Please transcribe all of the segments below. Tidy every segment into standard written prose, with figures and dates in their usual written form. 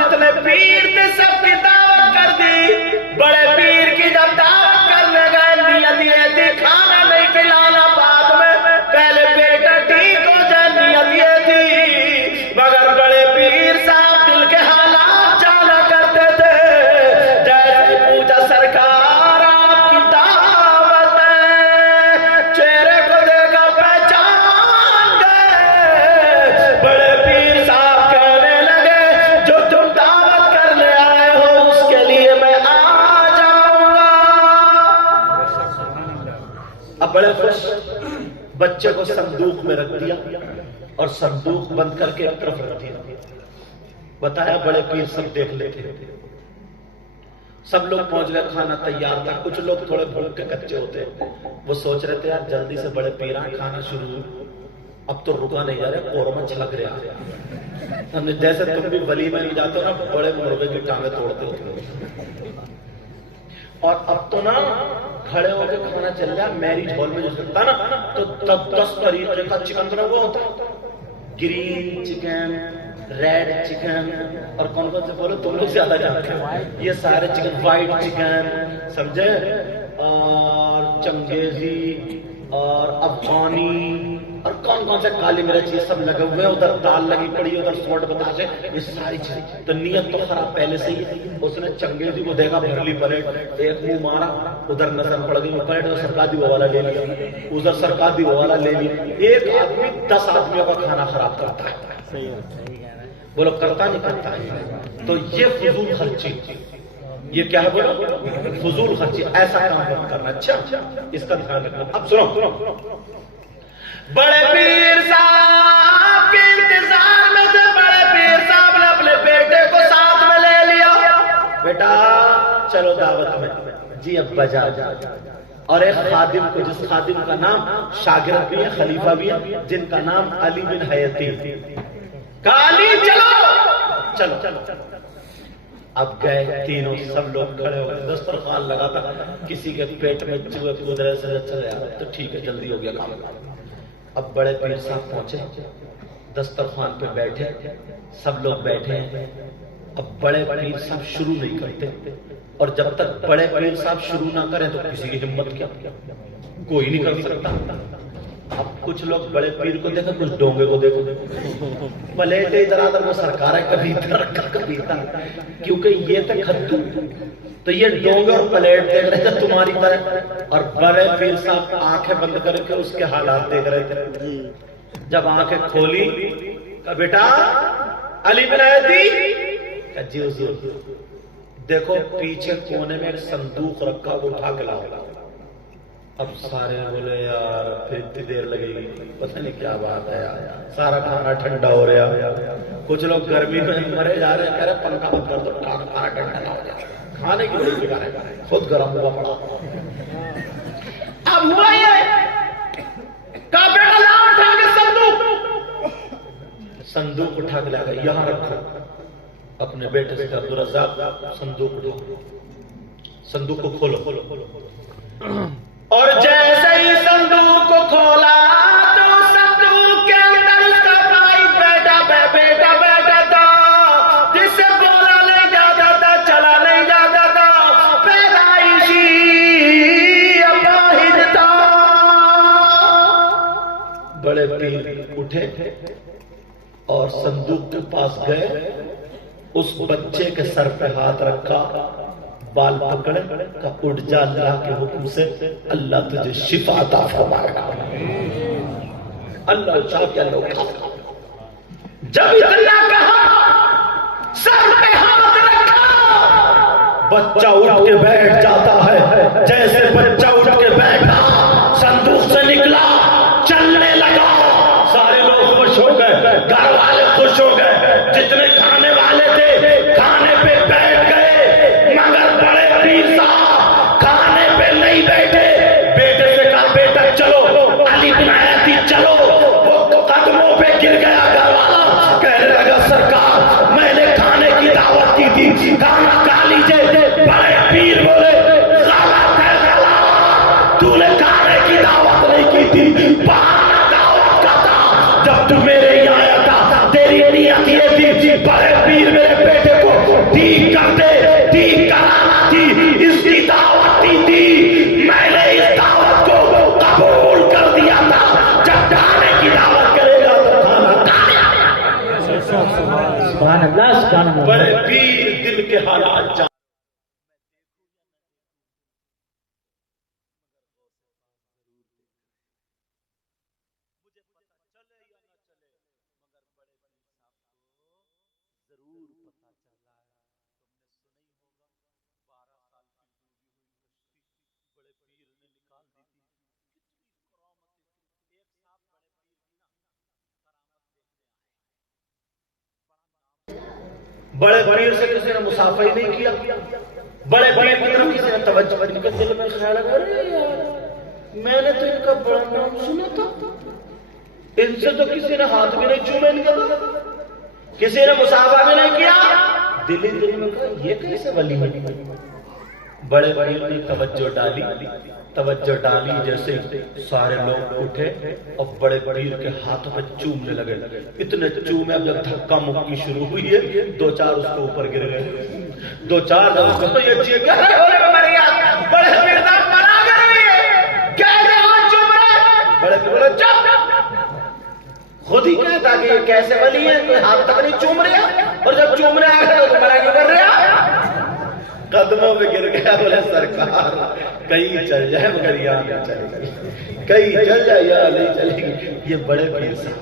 جتنے پیر تھے سب کی دعوت کر دی. بڑے پیر کی جب دعوت کرنے گئے نیت یہ تھی کھانا نہیں کھلانا بعد میں پہلے بیٹا ٹھیک ہو جائے نیت یہ تھی. مگر بڑے پیر صاحب دل کے حالات جانا کرتے تھے. جیسے پوچھا سرکار آپ کی دعوت ہے چہرے کو دیکھا پہچان گئے. بڑے پیر صاحب کہنے لگے جو تم دعوت کرنے آئے ہو اس کے لیے میں آ جاؤں گا. اب بڑے خوش بچے کو صندوق میں رکھ دیا اور صندوق بند کر کے ایک طرف رکھ دیا. بتایا بڑے پیر سب دیکھ لیتے. سب لوگ پہنچ گئے کھانا تیار تھا. کچھ لوگ تھوڑے بھوک کے کچے ہوتے وہ سوچ رہے تھے یار جلدی سے بڑے پیر آئیں کھانا شروع اب تو رکا نہیں جا رہا قورمہ چھلک رہا. ہم نے جیسے تم بھی ولیمہ نہیں جاتے ہو نا بڑے مرغے کی ٹانگیں توڑتے ہوتے اور اب تو نا کھڑے ہو کے کھانا چل رہا. میرج ہال میں جو سکتا نا تو 10 طریقے کا چکن بنا ہوا ہوتا. گرین چکن ریڈ چکن اور کون کون سے بولو تم لوگ زیادہ جانتے ہو یہ سارے چکن. وائٹ چکن سمجھے اور چنگیزی اور افغانی اور کون کون سے کالی مرچ یہ سب لگے ہوئے. ادھر دال لگی پڑی ادھر سوٹ بتاتے یہ ساری چیزیں. تو نیت تو خراب پہلے سے ہی. اس نے چنگیزی کو دیکھا بھرلی پلیٹ ایک منہ مارا ادھر نظر پڑ گئی وہ پلیٹ ادھر سرکادی وہ والا لے لیا ادھر سرکادی وہ والا لے لیا. ایک آدمی 10 آدمیوں کا کھانا خراب کرتا ہے. بولو کرتا نہیں کرتا ہے. تو یہ فضول خرچی یہ کیا ہے بولو فضول خرچی. ایسا کام مت کرنا. اچھا اس کا دھیان رکھنا. اب سنو بڑے پیر صاحب کے انتظار میں تھے. بڑے پیر صاحب نے اپنے بیٹے کو ساتھ میں لے لیا. بیٹا چلو دعوت میں. جی اب بجا جا. اور ایک خادم کو جس خادم کا نام شاگرد بھی ہے خلیفہ بھی ہے جن کا نام علی بن حیاتی. کالی چلو چلو چلو. اب گئے تینوں سب لوگ کھڑے ہو گئے. دسترخوان لگا تھا کسی کے پیٹ میں چوہے کود رہے سے چلے آ رہے تو ٹھیک ہے جلدی ہو گیا کام. اب بڑے پیر صاحب پہنچے دسترخوان پہ بیٹھے سب لوگ بیٹھے ہیں. اب بڑے پیر صاحب شروع نہیں کرتے اور جب تک بڑے پیر صاحب شروع نہ کریں تو کسی کی ہمت کیا کوئی نہیں کر سکتا. اب کچھ لوگ بڑے پیر کو دیکھا کچھ ڈونگے کو دیکھو پلیٹ ادھر ادھر وہ سرکار ہے کبھی ادھر کبھی ادھر کیونکہ یہ تک خطو تو یہ ڈونگے اور پلیٹ دیکھ رہے تھے تمہاری طرح. اور بڑے پیر صاحب آنکھیں بند کر کے اس کے حالات دیکھ رہے تھے. جب آنکھیں کھولی کہا بیٹا علی بن حیاتی جی حضور دیکھو پیچھے کونے میں ایک صندوق رکھا وہ اٹھا کے لاؤ. اب سارے بولے یار پھر اتنی دیر لگے گی پتہ نہیں کیا بات ہے یار. سارا کھانا ٹھنڈا ہو رہا. کچھ لوگ گرمی میں مرے جا رہے ہیں کہہ رہے پنکھا بند کر دو کھانا ٹھنڈا نہ ہو جائے. کھانے کی بڑی فکر ہے خود گرم ہوا پڑا. اب ہوا یہ کہا بیٹا لاؤ اٹھا کے صندوق اٹھا کے لا گیا. یہاں رکھو. اپنے بیٹے سے عبدالرزاق صندوق اٹھو صندوق کو کھولو. اور جیسے ہی صندوق کو کھولا تو صندوق کے اندر اس کا بھائی بیٹا بیٹا تھا جس سے بولا نہیں جاتا تھا چلا نہیں جاتا تھا پیدائشی اپاہج تھا. بڑے پیر اٹھے اور صندوق کے پاس گئے اس بچے کے سر پہ ہاتھ رکھا بال پکڑے کا اٹھ جا اللہ کے حکم سے اللہ تجھے شفا عطا فرمائے گا. اللہ چاہ کے اللہ اٹھا. جب اللہ کہا سر پہ ہاتھ رکھا بچہ اٹھ کے بیٹھ جاتا ہے. جیسے بچہ اٹھ کے بیٹھا صندوق سے نکلا چلنے لگا. سارے لوگ خوش ہو گئے گھر والے خوش ہو گئے جتنے کھانے والے تھے کھانے پہ بیٹھ گئے. مگر بڑے پیر صاحب کھانے پہ نہیں بیٹھے. بیٹے سے کہا بیٹا چلو علی بن حیاتی چلو. وہ قدموں پہ گر گیا. گھر والا کہنے لگا سرکار میں نے کھانے کی دعوت کی تھی کھانا کھا لیجیے. بڑے پیر بولے غلط ہے غلط. تو نے کھانے کی دعوت نہیں کی تھی بہانہ دعوت کا تھا. جب تو میرے یہاں آیا تھا تیری نیت یہ تھی بڑے 10 کان بڑے پیر دل کے حالات جان بڑے پیر سے کسی نے مسافہ ہی نہیں کیا، بڑے پیر کی طرف کسی نے توجہ نہیں کی، دل میں خیال ہے ارے یار میں نے تو ان کا بڑا نام سنا تھا، ان سے تو کسی نے ہاتھ بھی نہیں چومے، ان کا کسی نے مسافہ بھی نہیں کیا، دل ہی دل میں کہا یہ کیسے ولی ہے؟ بڑے پیر نے توجہ ڈالی جیسے سارے لوگ اٹھے اور بڑے پیر کے ہاتھ میں چومنے لگے، اتنے چومے، اب جب دھکا مکی شروع ہوئی ہے 2-4 اس کو اوپر گر گئے، 2-4 یہ چیز کیا بڑے پیر صاحب مرا گئے، کیسے ہاتھ چوم رہے؟ بڑے پیر بولے چپ، خود ہی کہتا کہ یہ کیسے ولی ہے، کوئی ہاتھ تک نہیں چوم رہا، اور جب چومنے آ گئے تو مرا کیوں کر رہا؟ قدموں پہ گر گیا، بولے سرکار کہیں چل جائے مگر یہاں نہیں چلے گی، کہیں چل جائے یہاں نہیں چلے گی۔ یہ بڑے پیر صاحب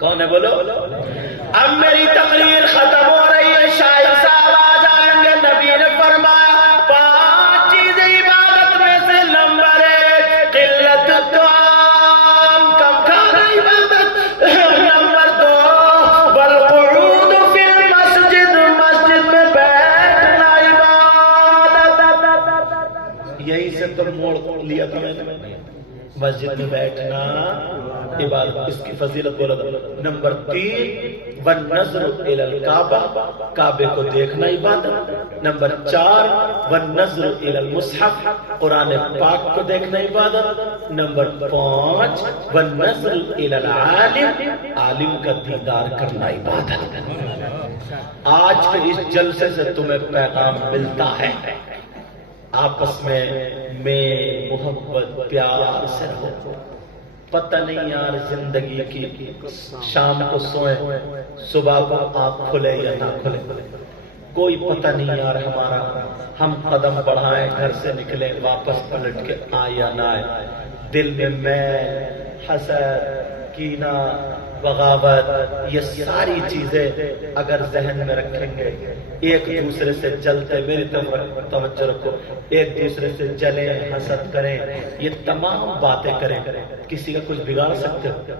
کون ہے بولو؟ اب میری تقریر ختم ہو رہی ہے، شاہد صاحب آ جائیں گے۔ نبی نے فرمایا 5 چیزیں عبادت میں سے نمبر 1 قلت طعام، کم کھانا عبادت، نمبر 2 والقعود فی المسجد، مسجد میں بیٹھنا عبادت، یہی سے تو موڑ لیا تھا میں نے، مسجد میں بیٹھنا عبادت، اس کی فضیلت بولا تھا۔ نمبر 3 والنظر الی الکعبہ، کعبے کو دیکھنا عبادت۔ نمبر 4 والنظر الی المصحف، قرآن پاک کو دیکھنا عبادت۔ نمبر 5 والنظر الی العالم، عالم کا دیدار کرنا عبادت۔ آج کے اس جلسے سے تمہیں پیغام ملتا ہے، آپس میں محبت پیار سے رہو۔ پتہ نہیں یار زندگی کی شام کو سوئیں صبح کو آنکھ کھلے یا نہ کھلے، کوئی پتہ نہیں یار ہمارا، ہم قدم بڑھائیں گھر سے نکلیں واپس پلٹ کے آئے یا نہ آئے، دل میں حسد، کینہ، بغاوت، یہ ساری چیزیں اگر ذہن میں رکھیں گے، ایک دوسرے سے جلتے، میری طرف توجہ رکھو، ایک دوسرے سے جلیں، حسد کریں، یہ تمام باتیں کریں، کسی کا کچھ بگاڑ سکتے ہو؟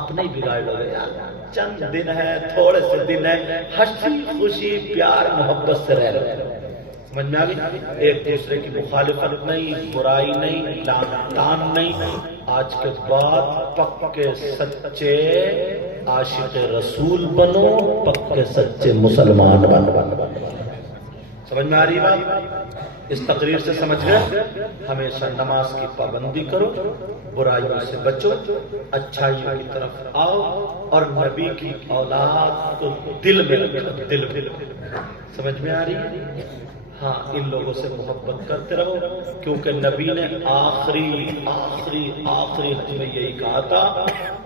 اپنے ہی بگاڑ لو گے یار، چند دن ہے، تھوڑے سے دن ہے، ہنسی خوشی پیار محبت سے رہ لو، سمجھ میں آ گئی؟ ایک دوسرے کی مخالفت نہیں، برائی نہیں، لعن طعن نہیں، آج کے بعد پکے سچے عاشق رسول بنو، پکے سچے مسلمان بنو۔ سمجھ میں آ رہی بات؟ اس تقریر سے سمجھ گئے؟ ہمیشہ نماز کی پابندی کرو، برائیوں سے بچو، اچھائیوں کی طرف آؤ، اور نبی کی اولاد کو دل میں رکھو، دل میں۔ سمجھ میں آ رہی ہے؟ ہاں، ان لوگوں سے محبت کرتے رہو، کیونکہ نبی نے آخری حج میں یہی کہا تھا،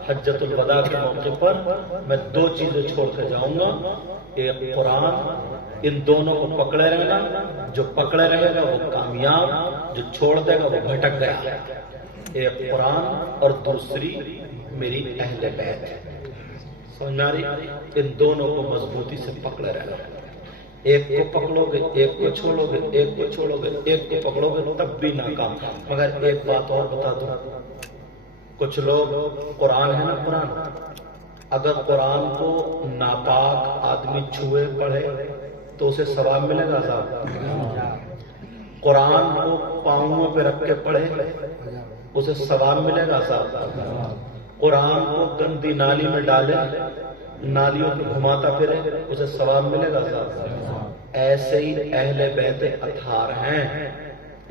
حجۃ الوداع کے موقع پر میں 2 چیزیں چھوڑ کر جاؤں گا، ایک قرآن، ان دونوں کو پکڑے رہنا، جو پکڑے رہے گا وہ کامیاب، جو چھوڑ دے گا وہ بھٹک گیا۔ ایک قرآن اور دوسری میری اہل بیت، سمجھ میں آ رہی؟ ان دونوں کو مضبوطی سے پکڑے رہنا، ایک کو پکڑو گے ایک کو چھوڑو گے، ایک کو چھوڑو گے ایک کو پکڑو گے، تب بھی ناکام۔ مگر ایک بات اور بتا دوں، کچھ لوگ قرآن ہے نا، قرآن، اگر قرآن کو ناپاک آدمی چھوئے پڑھے تو اسے ثواب ملے گا صاحب؟ قرآن کو پاؤں پہ رکھ کے پڑھے اسے ثواب ملے گا صاحب؟ قرآن کو گندی نالی میں ڈالے، نالیوں کو گھماتا پھرے، اسے ثواب ملے گا صاحب؟ ایسے ہی اہل بیت اطہار ہیں،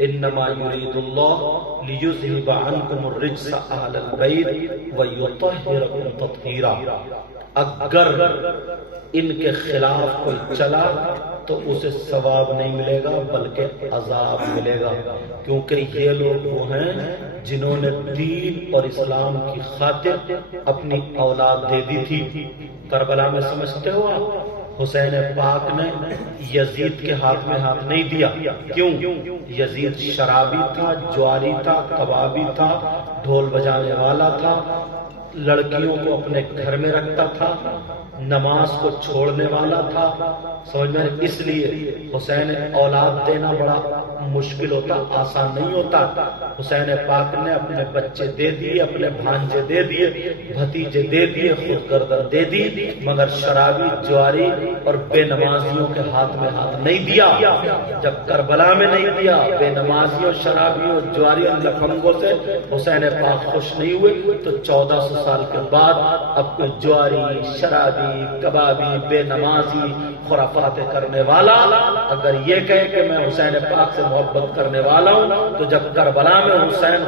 انما یرید اللہ لیذہب عنکم الرجس اہل البیت ویطہرکم تطہیرا۔ اگر ان کے خلاف کوئی چلا تو اسے ثواب نہیں ملے گا بلکہ عذاب ملے گا، کیونکہ یہ لوگ وہ ہیں جنہوں نے دین اور اسلام کی خاطر اپنی اولاد دے دی تھی۔ کربلا میں سمجھتے ہو آپ، حسین پاک نے یزید کے ہاتھ میں ہاتھ نہیں دیا۔ کیوں؟ یزید شرابی تھا، جواری تھا، کبابی تھا، ڈھول بجانے والا تھا، لڑکیوں کو اپنے گھر میں رکھتا تھا، نماز کو چھوڑنے والا تھا، سمجھ میں؟ اس لیے حسین اولاد دینا بڑا مشکل ہوتا، آسان نہیں ہوتا۔ حسین پاک نے اپنے بچے دے دیے، اپنے بھانجے دے دیے، بھتیجے دے دیے، خود گردن دے دی، مگر شرابی، جواری اور بے نمازیوں کے ہاتھ میں ہاتھ نہیں دیا۔ جب کربلا میں نہیں دیا، بے نمازیوں، شرابیوں، جواری اور لفنگوں سے حسین پاک خوش نہیں ہوئے، تو 1400 سال کے بعد اب کوئی جواری، شرابی، کبابی، بے نمازی، خرافات کرنے والا اگر یہ کہے کہ میں حسین پاک سے محبت کرنے والا ہوں، تو جب کربلا میں حسین